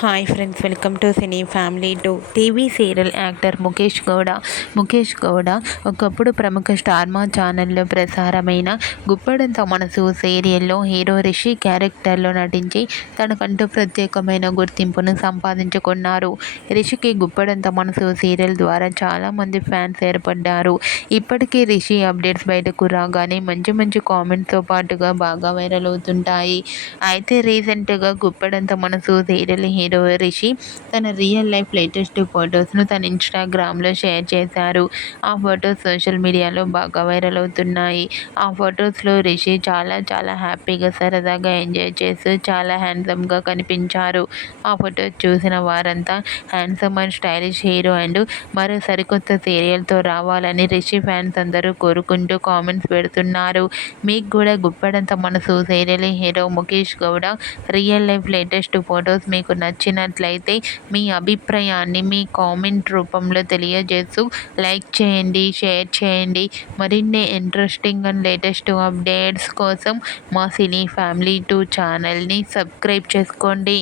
Hi friends, welcome to cine family to TV serial actor Mukesh Gowda ఒకప్పుడు ప్రముఖ star మా ఛానల్లో ప్రసారమైన గుప్పడంత మనసు సీరియల్లో హీరో రిషి క్యారెక్టర్లో నటించి తనకంటూ ప్రత్యేకమైన గుర్తింపును సంపాదించుకున్నారు. రిషికి గుప్పడంత మనసు సీరియల్ ద్వారా చాలామంది ఫ్యాన్స్ ఏర్పడ్డారు. ఇప్పటికీ రిషి అప్డేట్స్ బయటకు రాగానే మంచి మంచి కామెంట్స్తో పాటుగా బాగా వైరల్ అవుతుంటాయి. అయితే రీసెంట్గా గుప్పడంత మనసు సీరియల్ హీరో రిషి తన రియల్ లైఫ్ లేటెస్ట్ ఫొటోస్ను తన ఇన్స్టాగ్రామ్లో షేర్ చేశారు. ఆ ఫొటోస్ సోషల్ మీడియాలో బాగా వైరల్ అవుతున్నాయి. ఆ ఫొటోస్లో రిషి చాలా చాలా హ్యాపీగా సరదాగా ఎంజాయ్ చేస్తూ చాలా హ్యాండ్సమ్గా కనిపించారు. ఆ ఫొటోస్ చూసిన వారంతా handsome and stylish hero and మరో సరికొత్త సీరియల్తో రావాలని రిషి ఫ్యాన్స్ అందరూ కోరుకుంటూ కామెంట్స్ పెడుతున్నారు. మీకు కూడా గుప్పడంత మనసు serial hero Mukesh Gowda real life latest photos మీకు నచ్చినట్లయితే మీ అభిప్రాయాన్ని మీ కామెంట్ రూపంలో తెలియజేస్తూ లైక్ చేయండి, షేర్ చేయండి. మరిన్ని ఇంట్రెస్టింగ్ అండ్ లేటెస్ట్ అప్డేట్స్ కోసం మా సినీ ఫ్యామిలీ 2 ఛానల్ని సబ్స్క్రైబ్ చేసుకోండి.